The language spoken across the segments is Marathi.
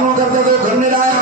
માનવ કરતા તો ઘરને લાયા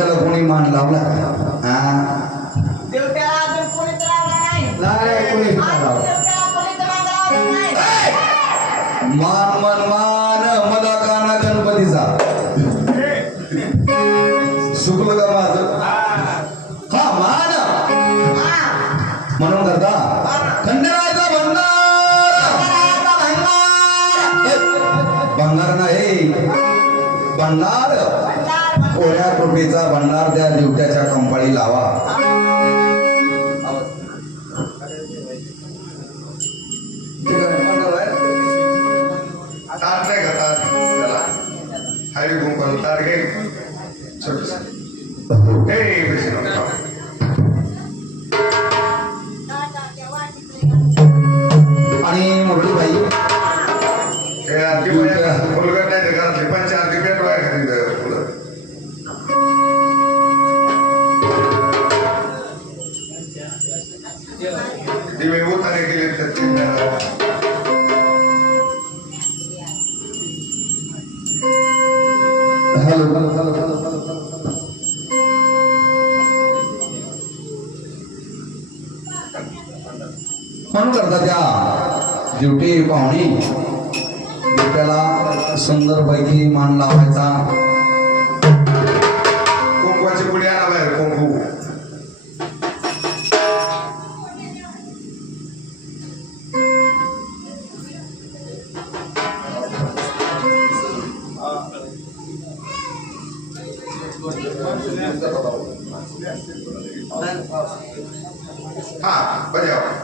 देवत्याला कोणी मान लावला का मान मान मदा काना गणपतीचा. चुकलं का माझं? हा मान. म्हणून करता. खंडराचा भंगार नाही. भंडार. कोण्या कृपेचा भंडार त्या दिवट्याच्या कंपाळी लावा. म्हणून करता त्या ड्युटी पाहुणी सुंदर सुंदरपैकी मान लावायचा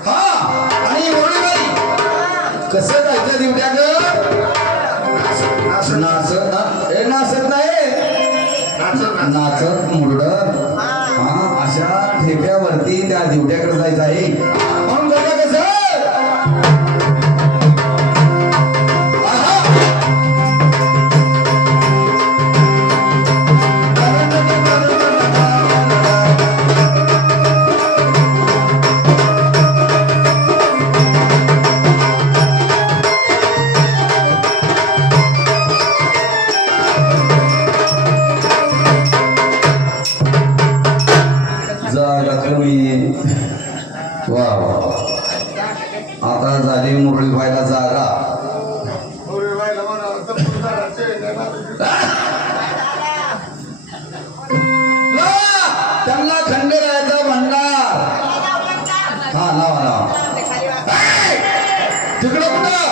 हा कसं जायचं दिवट्या नाचत नाचत नाही नाचत मुरडत हा अशा ठेप्यावरती त्या दिवट्याकडे जायचं आहे त्यांना खंड खंडेरायाचा भांडार हा लावा लावा तिकडं कुठं?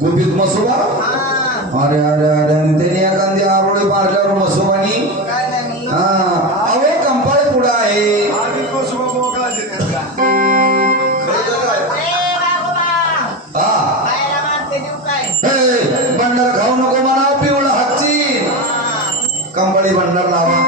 गोपीत मसोबा. अरे अरे अरे त्यांनी एखादी आरोळी पाडल्यावर मसोबा भंडार लावा.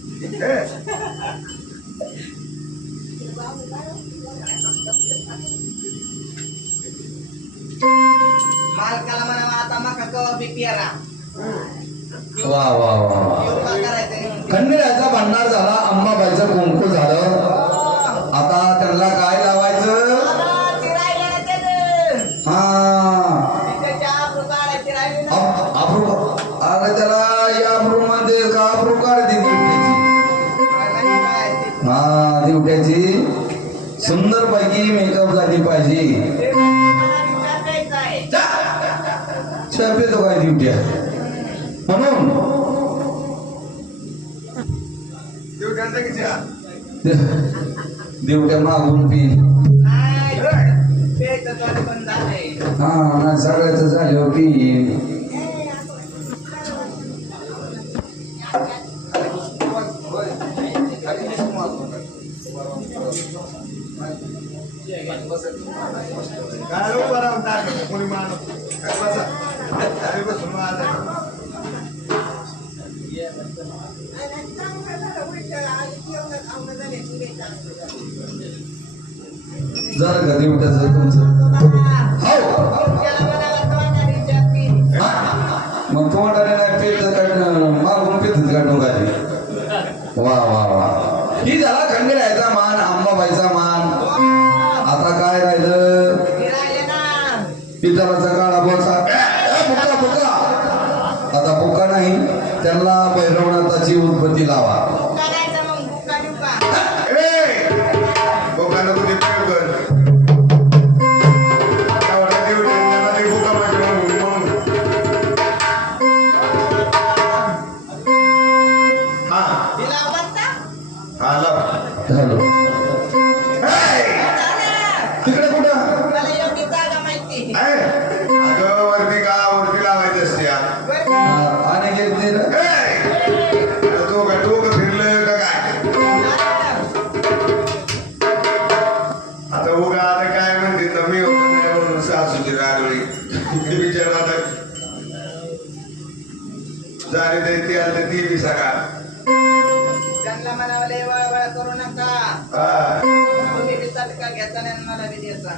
मालकाला म्हणा आता मका कवा बी पेरा वा वा वा वा. खंडेराचा भंडार झाला अंबाबाईचं कुंकू झालं. आता त्यांना काय लावायचं. हा. दिवट्याची सुंदर पैकी मेकअप झाली पाहिजे ते. चहा पितो काय दिवट्या म्हणून? दिवट्या मागून पी. हा ना सगळ्याच झालं पी जरा का दिवट्याचं तुमचं हो. मग तोंडाने नाही पेत काढणं मागून पेतच काढून काय वा वा वा. ही झाला खंडेरायचा मान अंबाबाईचा मान. आता काय राहिलं? पितराचा काळा बोलसा पुका पुका आता पुका नाही त्यांना भैरवनाथाची उत्पत्ती लावा. ते बी सका त्यांना म्हणावं लय वळवळ करू नका. हा. तुम्ही बी चटका घ्यायचा नाही आणि मला बी द्यायचा.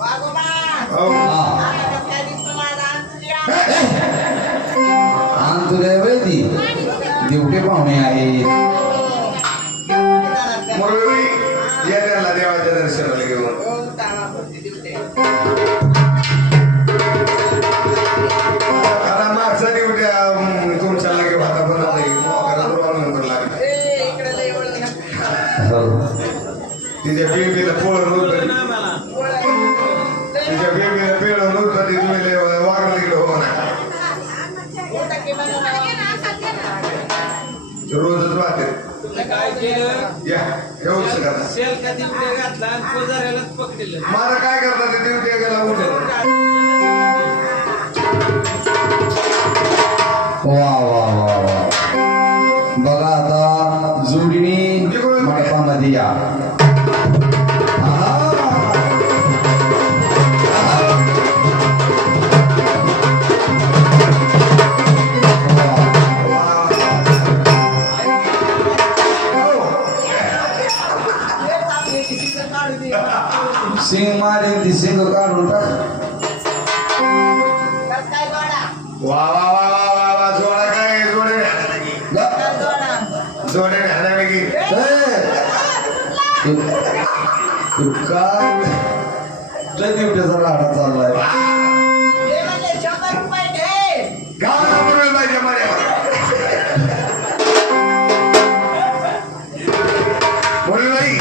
वागोबा हो. आता काय दिसतो माझा अंतर्या? आण तुला वैदी दिवटे पाहुणे आहेत? मुरळी या त्यांना देवाच्या दर्शनाला घेऊन. हो, कामापुरती दिवटे. केलं. या तिकडे घातला आणि पुजाऱ्यालाच पकडलं. मला काय करतात ते दिवट्या गेला उठत लय दिवट्याचा राडा चाललाय. गावाला बोलवलं पाहिजे मर्यादा. बोलू बाई,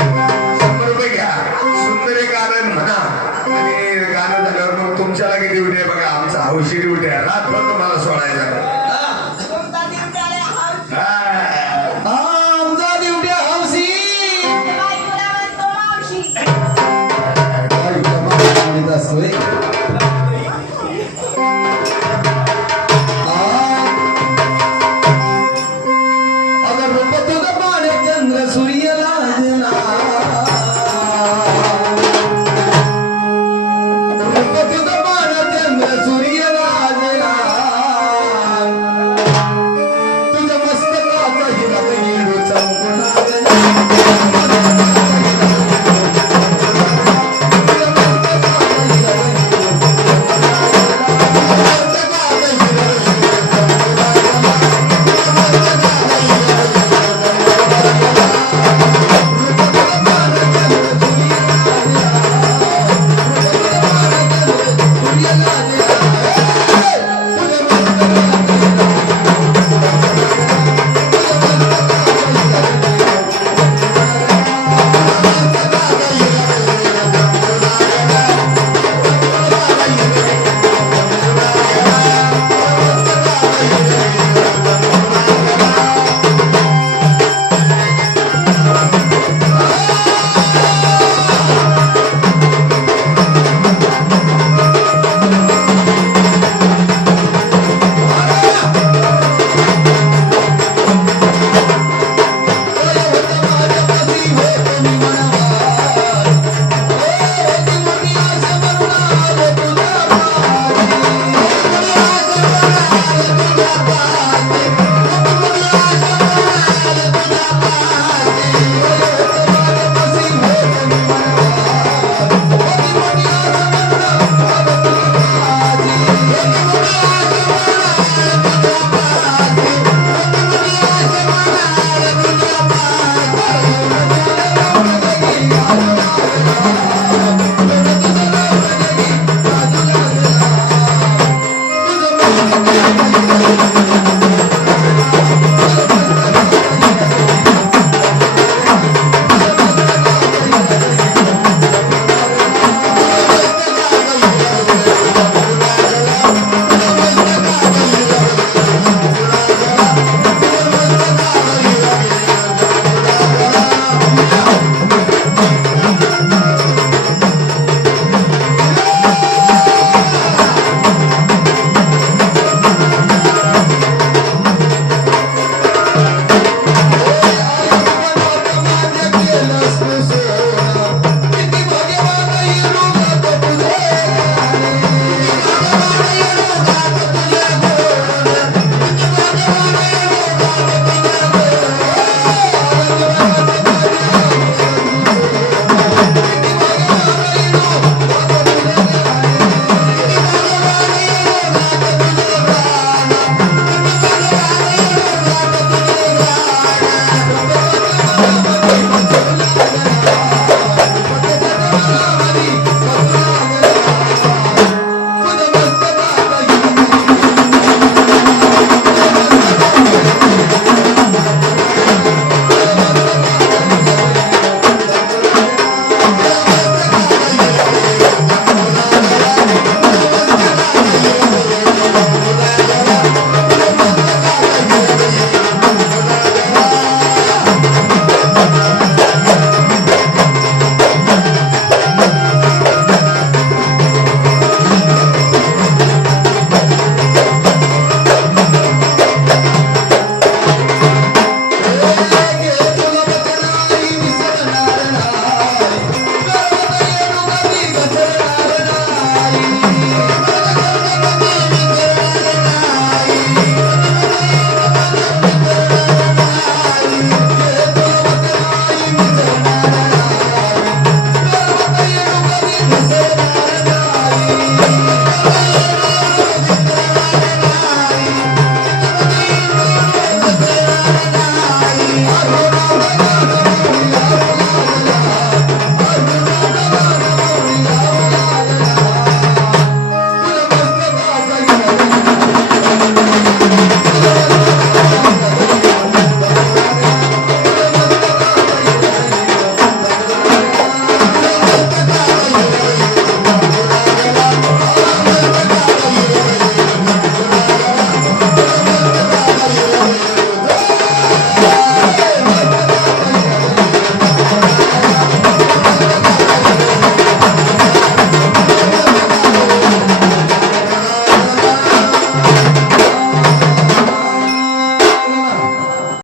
शंभर रुपये घ्या. सुंदर एक गाणं म्हणा. आणि गाणं झाल्यावर मग तुमच्या लागे ड्युटी आहे बघा आमचा हौशी ड्युटी आहे. रातभर तुम्हाला सोडायचा